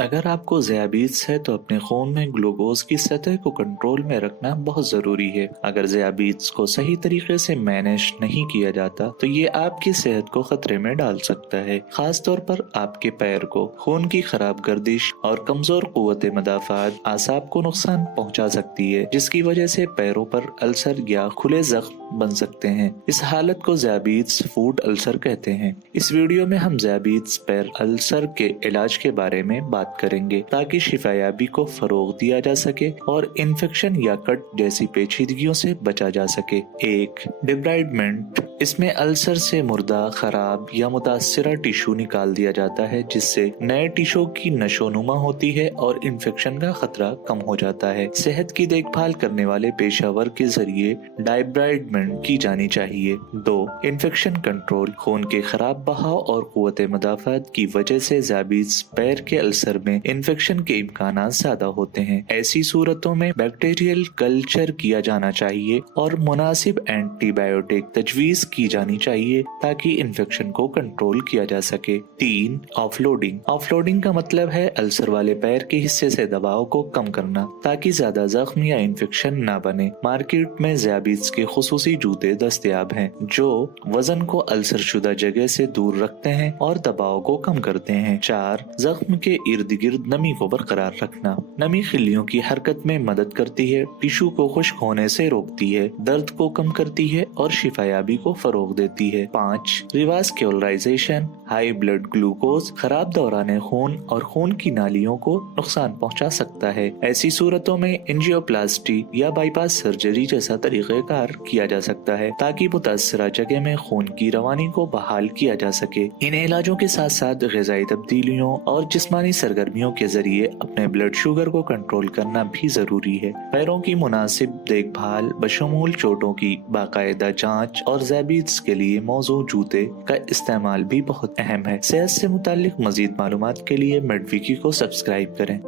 अगर आपको ज़ियाबीत्स है तो अपने खून में ग्लूकोज की सतह को कंट्रोल में रखना बहुत जरूरी है। अगर ज़ियाबीत्स को सही तरीके से मैनेज नहीं किया जाता तो ये आपकी सेहत को खतरे में डाल सकता है, खास तौर पर आपके पैर को। खून की खराब गर्दिश और कमजोर कुव्वत मदाफात आसाब को नुकसान पहुंचा सकती है, जिसकी वजह से पैरों पर अल्सर या खुले जख्म बन सकते हैं। इस हालत को ज़ियाबीत्स फूट अल्सर कहते हैं। इस वीडियो में हम ज़ियाबीत्स पैर अल्सर के इलाज के बारे में बात करेंगे ताकि शिफायाबी को फरोग दिया जा सके और इन्फेक्शन या कट जैसी पेचीदगियों से बचा जा सके। एक, डिब्राइडमेंट। इसमें अल्सर से मुर्दा, खराब या मुतासरा टिश्यू निकाल दिया जाता है, जिससे नए टिश्यू की नशोनुमा होती है और इन्फेक्शन का खतरा कम हो जाता है। सेहत की देखभाल करने वाले पेशावर के जरिए डिब्राइडमेंट की जानी चाहिए। 2, इन्फेक्शन कंट्रोल। खून के खराब बहाव और कुव्वत मदाफात की वजह से ज़ियाबीत्स पैर के अल्सर में इन्फेक्शन के इम्कान ज्यादा होते हैं। ऐसी सूरतों में बैक्टीरियल कल्चर किया जाना चाहिए और मुनासिब एंटीबायोटिक तजवीज की जानी चाहिए ताकि इन्फेक्शन को कंट्रोल किया जा सके। 3, ऑफलोडिंग। ऑफलोडिंग का मतलब है अल्सर वाले पैर के हिस्से से दबाव को कम करना ताकि ज्यादा जख्म या इन्फेक्शन न बने। मार्केट में ज़ियाबीत्स के खुसूसी जूते दस्तयाब हैं जो वजन को अल्सर शुदा जगह से दूर रखते हैं और दबाव को कम करते हैं। 4, जख्म के इर्द गिर्द नमी को बरकरार रखना। नमी खिल्लियों की हरकत में मदद करती है, टिश्यू को खुश्क होने से रोकती है, दर्द को कम करती है और शिफायाबी को फरोग देती है। 5, रिवास्क्युलराइजेशन। हाई ब्लड ग्लूकोज खराब दौरान खून और खून की नालियों को नुकसान पहुंचा सकता है। ऐसी सूरतों में एंजियोप्लास्टी या बाईपास सर्जरी जैसा तरीक़ेकार किया जा सकता है ताकि मुतासरा जगह में खून की रवानी को बहाल किया जा सके। इन इलाजों के साथ साथ ग़िज़ाई तब्दीलियों और जिस्मानी सरगर्मियों के जरिए अपने ब्लड शुगर को कंट्रोल करना भी जरूरी है। पैरों की मुनासिब देखभाल बशमूल चोटों की बाकायदा जांच और ज़ियाबीत्स के लिए मौजूद जूते का इस्तेमाल भी बहुत अहम है। सेहत से मुताल्लिक मजीद मालूमात के लिए मेडविकी को सब्सक्राइब करें।